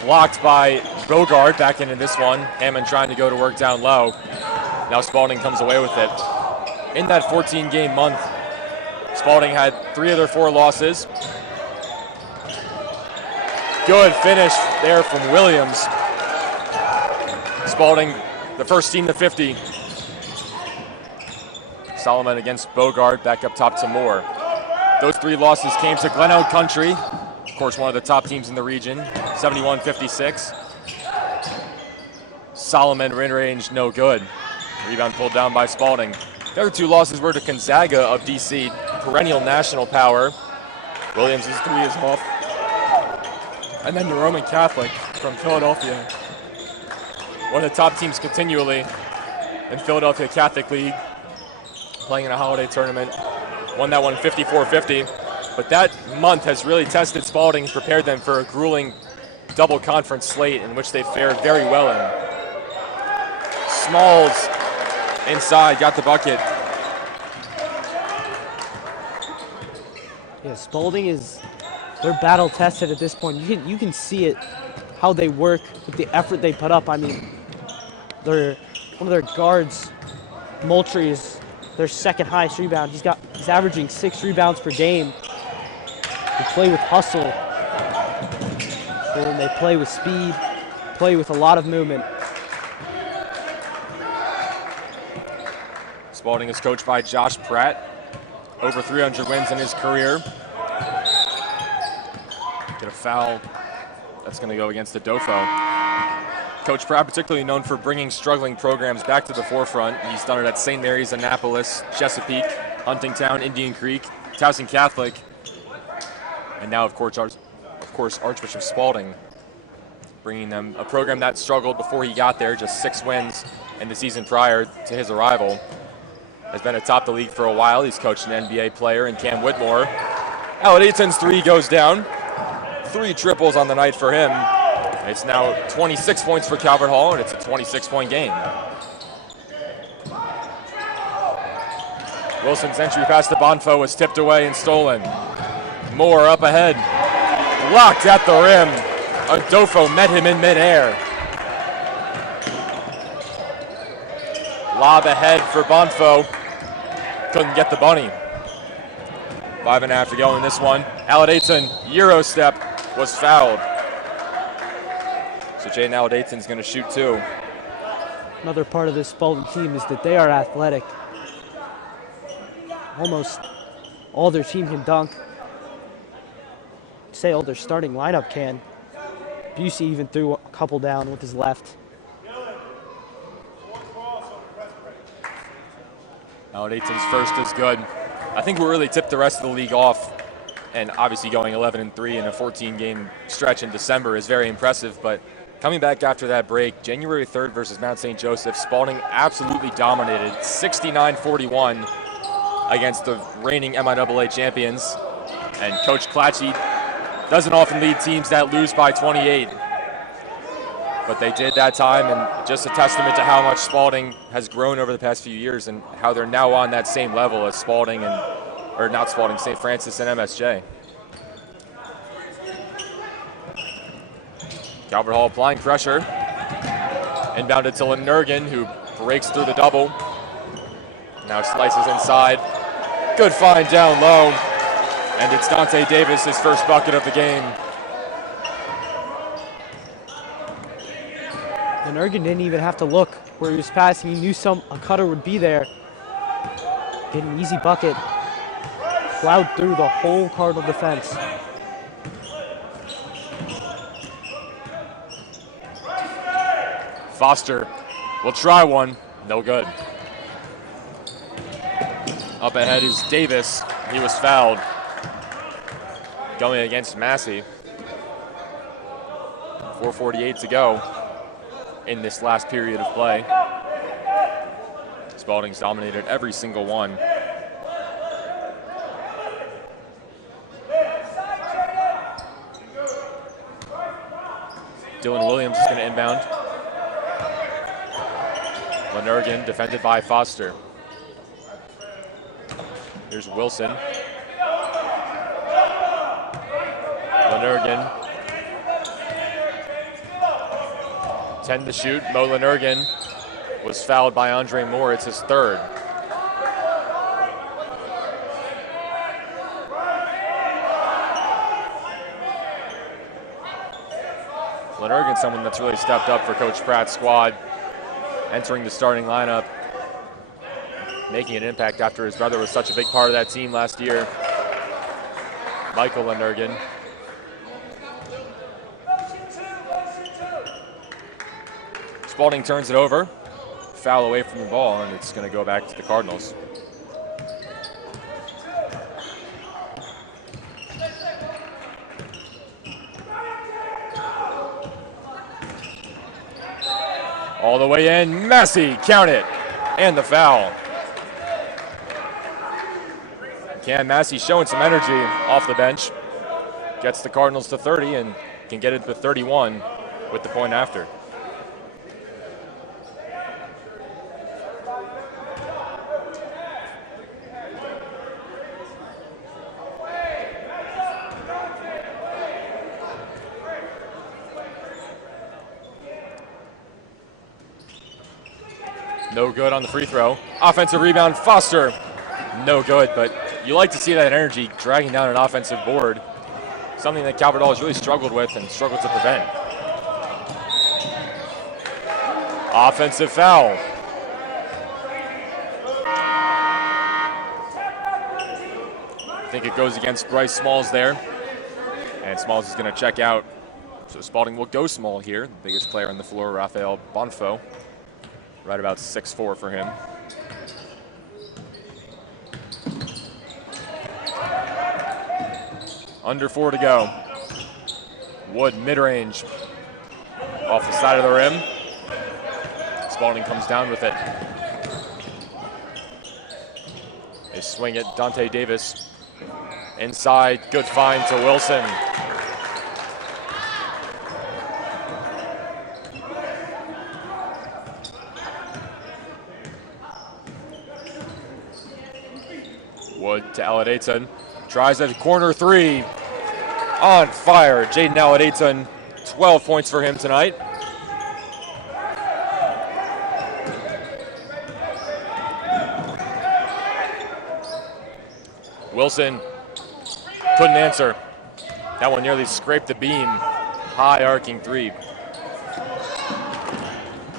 Blocked by Bogard back into this one. Hammond trying to go to work down low. Now Spalding comes away with it. In that 14-game month, Spalding had 3 of their 4 losses. Good finish there from Williams. Spalding, the first team to 50. Solomon against Bogard, back up top to Moore. Those 3 losses came to Glenelg Country, of course one of the top teams in the region, 71-56. Solomon mid-range, no good. Rebound pulled down by Spalding. The other 2 losses were to Gonzaga of DC, perennial national power. Williams' 3 is off. And then the Roman Catholic from Philadelphia. One of the top teams continually in Philadelphia Catholic League, playing in a holiday tournament. Won that one 54-50. But that month has really tested Spalding, prepared them for a grueling double conference slate in which they fared very well in. Smalls inside, got the bucket. Yeah, Spalding is, they're battle tested at this point. You can see it, how they work with the effort they put up. I mean, one of their guards, Moultrie, is their second highest rebound. He's averaging 6 rebounds per game. They play with hustle, and they play with speed, play with a lot of movement. Spalding is coached by Josh Pratt. Over 300 wins in his career. Get a foul. That's going to go against the Dofo. Coach Pratt, particularly known for bringing struggling programs back to the forefront. He's done it at St. Mary's, Annapolis, Chesapeake, Huntingtown, Indian Creek, Towson Catholic, and now, of course, Archbishop Spalding, bringing them a program that struggled before he got there, just 6 wins in the season prior to his arrival. Has been atop the league for a while. He's coached an NBA player in Cam Whitmore. Aladeton's 3 goes down. 3 triples on the night for him. It's now 26 points for Calvert Hall, and it's a 26-point game. Wilson's entry pass to Bonfo was tipped away and stolen. Moore up ahead. Blocked at the rim. Adofo met him in midair. Lob ahead for Bonfo. Couldn't get the bunny. 5.5 to go in this one. Aladeton, Euro step, was fouled. So Jaden Aladeton's going to shoot 2. Another part of this Spalding team is that they are athletic. Almost all their team can dunk. I'd say all their starting lineup can. Busey even threw a couple down with his left. Aladeton's first is good. I think what really tipped the rest of the league off, and obviously going 11-3 in a 14-game stretch in December is very impressive, but coming back after that break, January 3rd versus Mount St. Joseph, Spalding absolutely dominated, 69-41 against the reigning MIAA champions. And Coach Clatchy doesn't often lead teams that lose by 28. But they did that time, and just a testament to how much Spalding has grown over the past few years and how they're now on that same level as Spalding and, or not Spalding, St. Francis and MSJ. Calvert Hall applying pressure. Inbounded to Lenurgan, who breaks through the double. Now slices inside. Good find down low. And it's Dante Davis, his first bucket of the game. Lenurgan didn't even have to look where he was passing. He knew a cutter would be there. Get an easy bucket. Plowed through the whole Cardinal defense. Foster will try one. No good. Up ahead is Davis. He was fouled. Going against Massey. 4:48 to go in this last period of play. Spalding's dominated every single one. Dylan Williams is going to inbound. Lenurgan defended by Foster. Here's Wilson. Lenurgan. 10 to shoot. Mo Lenurgan was fouled by Andre Moore. It's his third. Lenurgan, someone that's really stepped up for Coach Pratt's squad, entering the starting lineup, making an impact after his brother was such a big part of that team last year. Michael Lenurgan. Spalding turns it over, foul away from the ball, and it's going to go back to the Cardinals. All the way in, Massey, count it, and the foul. Cam Massey showing some energy off the bench. Gets the Cardinals to 30 and can get it to 31 with the point after. No good on the free throw. Offensive rebound, Foster. No good, but you like to see that energy dragging down an offensive board. Something that Calvert Hall has really struggled with and struggled to prevent. Offensive foul. I think it goes against Bryce Smalls there. And Smalls is going to check out. So Spalding will go small here. The biggest player on the floor, Rafael Bonfo. Right about 6'4" for him. Under 4 to go. Wood mid-range. Off the side of the rim. Spalding comes down with it. They swing it, Dante Davis. Inside, good find to Wilson. Wood to Aladayton. Tries a corner three. On fire, Jaden Aladayton. 12 points for him tonight. Wilson couldn't answer. That one nearly scraped the beam. High arcing three.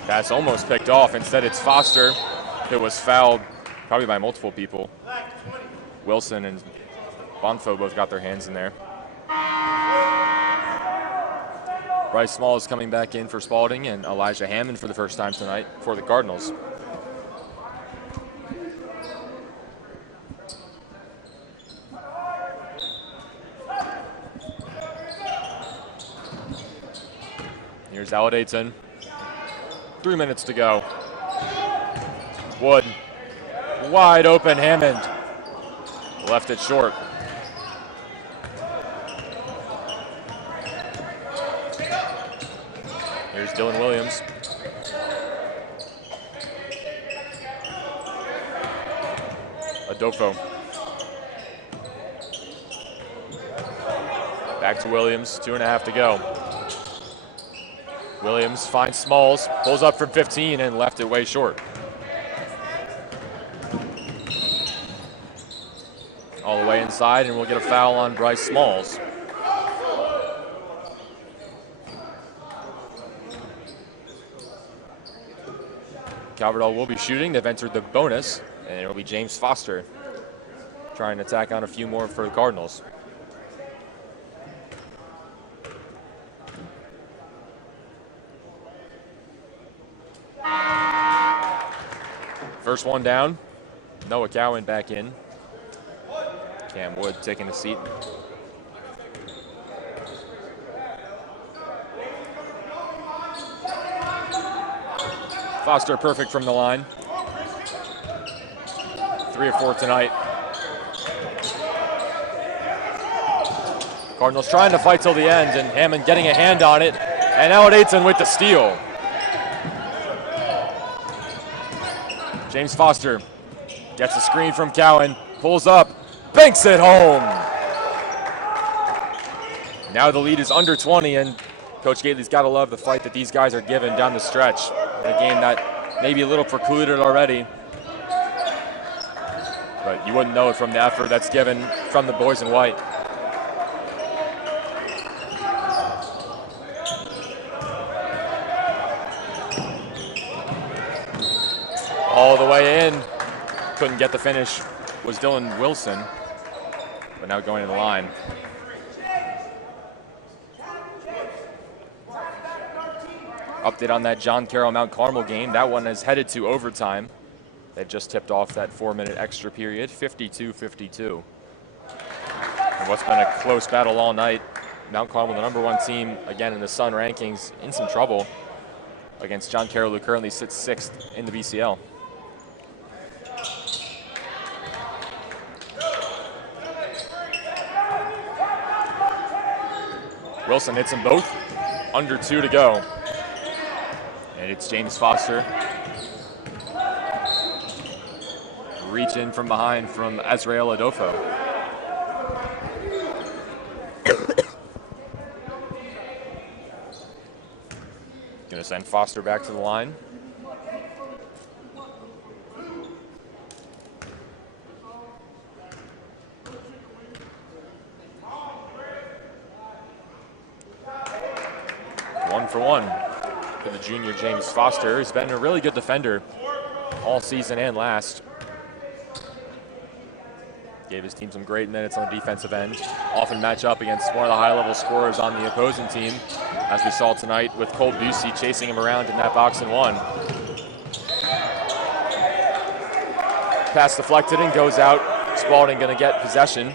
Pass almost picked off. Instead, it's Foster who was fouled, probably by multiple people. Wilson and Bonfo both got their hands in there. Bryce Small is coming back in for Spalding, and Elijah Hammond for the first time tonight for the Cardinals. Here's Aladayton. 3 minutes to go. Wood. Wide open Hammond. Left it short. Here's Dylan Williams. Adolfo. Back to Williams, 2.5 to go. Williams finds Smalls, pulls up from 15 and left it way short. All the way inside, and we'll get a foul on Bryce Smalls. Calverdall will be shooting. They've entered the bonus, and it'll be James Foster trying to tack on a few more for the Cardinals. First one down. Noah Cowan back in. Cam Wood taking a seat. Foster perfect from the line. 3 of 4 tonight. Cardinals trying to fight till the end, and Hammond getting a hand on it. And now Aiton with the steal. James Foster gets a screen from Cowan, pulls up, banks it home. Now the lead is under 20, and Coach Gately's got to love the fight that these guys are given down the stretch in a game that may be a little precluded already. But you wouldn't know it from the effort that's given from the boys in white. All the way in, couldn't get the finish, was Dylan Wilson, but now going to the line. Update on that John Carroll Mount Carmel game. That one is headed to overtime. They just tipped off that 4-minute extra period, 52-52. And what's been a close battle all night. Mount Carmel, the #1 team, again in the Sun rankings, in some trouble against John Carroll, who currently sits 6th in the BCL. Wilson hits them both. Under 2 to go. And it's James Foster. Reach in from behind from Azrael Adolfo. Gonna send Foster back to the line. One for one for the junior James Foster. He's been a really good defender all season and last. Gave his team some great minutes on the defensive end. Often match up against one of the high-level scorers on the opposing team, as we saw tonight with Cole Busey chasing him around in that box and one. Pass deflected and goes out. Spalding going to get possession.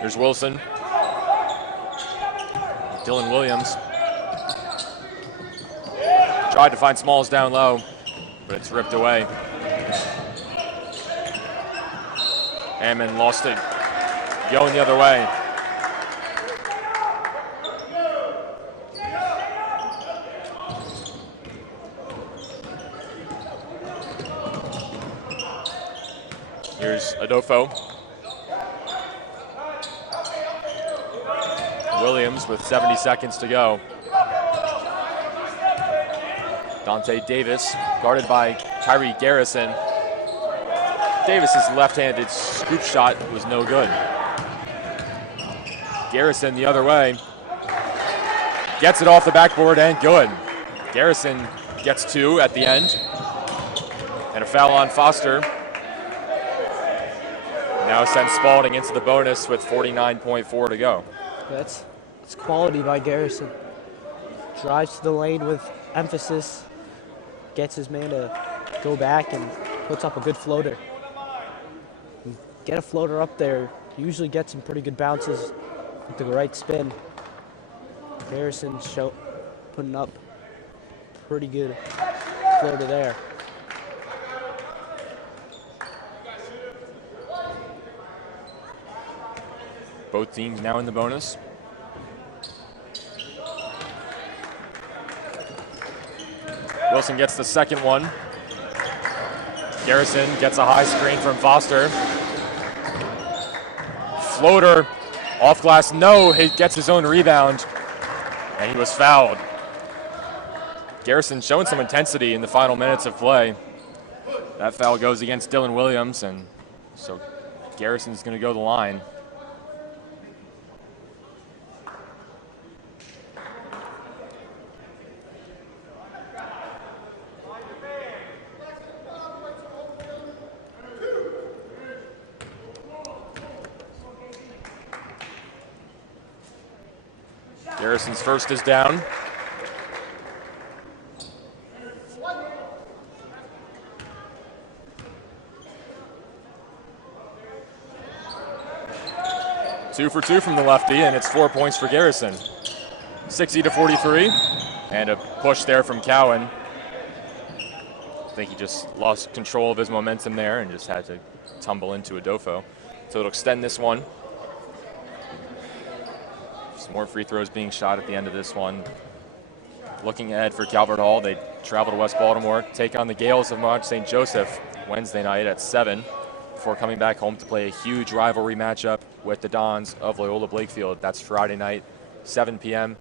Here's Wilson. Dylan Williams. Tried to find Smalls down low, but it's ripped away. Hammond lost it. Going the other way. Here's Adolfo. Williams with 70 seconds to go. Dante Davis, guarded by Kyrie Garrison. Davis's left-handed scoop shot was no good. Garrison the other way. Gets it off the backboard and good. Garrison gets 2 at the end. And a foul on Foster. Now sends Spalding into the bonus with 49.4 to go. That's quality by Garrison. Drives to the lane with emphasis. Gets his man to go back and puts up a good floater. And get a floater up there. Usually gets some pretty good bounces with the right spin. Garrison putting up pretty good floater there. Both teams now in the bonus. Wilson gets the second one. Garrison gets a high screen from Foster. Floater off glass, no, he gets his own rebound, and he was fouled. Garrison showing some intensity in the final minutes of play. That foul goes against Dylan Williams, and so Garrison's going to go to the line. Garrison's first is down. Two for two from the lefty, and it's 4 points for Garrison. 60-43, and a push there from Cowan. I think he just lost control of his momentum there and just had to tumble into a dofo. So it'll extend this one. Some more free throws being shot at the end of this one. Looking ahead for Calvert Hall, they travel to West Baltimore, take on the Gales of Mont St. Joseph Wednesday night at 7, before coming back home to play a huge rivalry matchup with the Dons of Loyola Blakefield. That's Friday night, 7 p.m.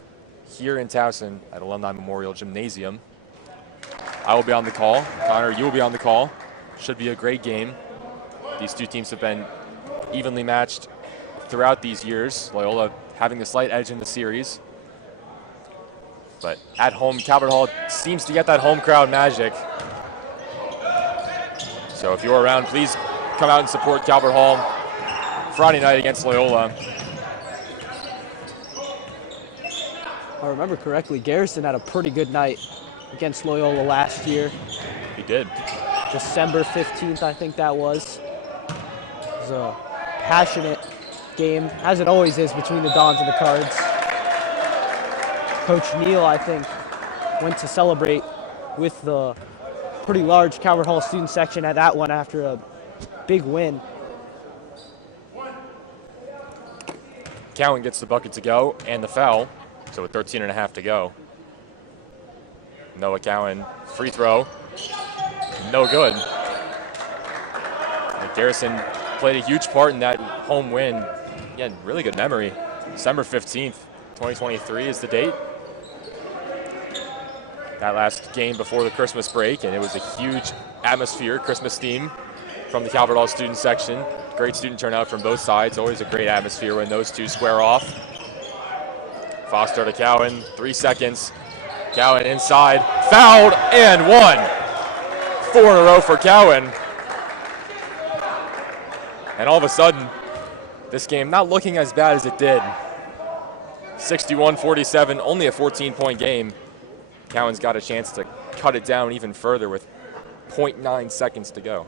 here in Towson at Alumni Memorial Gymnasium. I will be on the call. Connor, you will be on the call. Should be a great game. These two teams have been evenly matched throughout these years. Loyola having the slight edge in the series. But at home, Calvert Hall seems to get that home crowd magic. So if you're around, please come out and support Calvert Hall Friday night against Loyola. If I remember correctly, Garrison had a pretty good night against Loyola last year. He did. December 15th, I think that was. It was a passionate game, as it always is, between the Dons and the Cards. Coach Neal, I think, went to celebrate with the pretty large Calvert Hall student section at that one after a big win. Cowan gets the bucket to go and the foul, so with 13.5 to go. Noah Cowan, free throw, no good. And Garrison played a huge part in that home win. Again, really good memory. December 15th, 2023 is the date. That last game before the Christmas break, and it was a huge atmosphere, Christmas theme from the Calvert Hall student section. Great student turnout from both sides. Always a great atmosphere when those two square off. Foster to Cowan, 3 seconds. Cowan inside, fouled, and one. 4 in a row for Cowan. And all of a sudden, this game not looking as bad as it did. 61-47, only a 14-point game. Cowan's got a chance to cut it down even further with 0.9 seconds to go.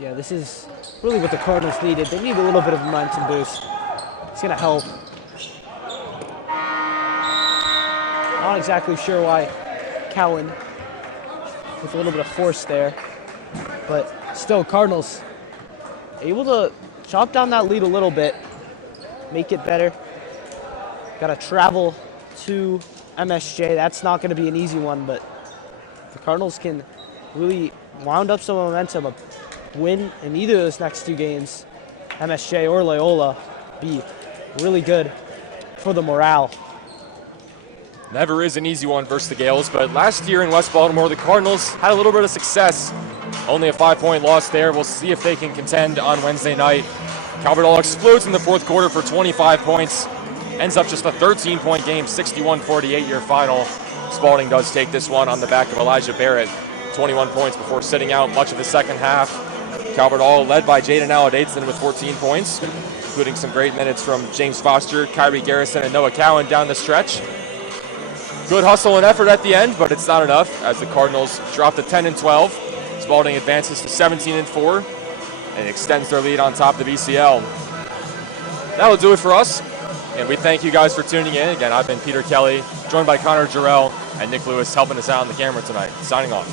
Yeah, this is really what the Cardinals needed. They need a little bit of a momentum boost. It's going to help. Not exactly sure why Cowan with a little bit of force there, but still Cardinals able to chop down that lead a little bit, make it better. Got to travel to MSJ. That's not going to be an easy one, but the Cardinals can really wound up some momentum. A win in either of those next two games, MSJ or Loyola, be really good for the morale. Never is an easy one versus the Gales, but last year in West Baltimore, the Cardinals had a little bit of success. Only a 5-point loss there. We'll see if they can contend on Wednesday night. Calvert Hall explodes in the fourth quarter for 25 points. Ends up just a 13-point game, 61-48 your final. Spalding does take this one on the back of Elijah Barrett. 21 points before sitting out much of the second half. Calvert Hall led by Jaden Aladateson with 14 points, including some great minutes from James Foster, Kyrie Garrison, and Noah Cowan down the stretch. Good hustle and effort at the end, but it's not enough as the Cardinals drop to 10-12. Spalding advances to 17-4 and extends their lead on top of the BCL. That'll do it for us, and we thank you guys for tuning in. Again, I've been Peter Kelly, joined by Connor Jarrell and Nick Lewis helping us out on the camera tonight. Signing off.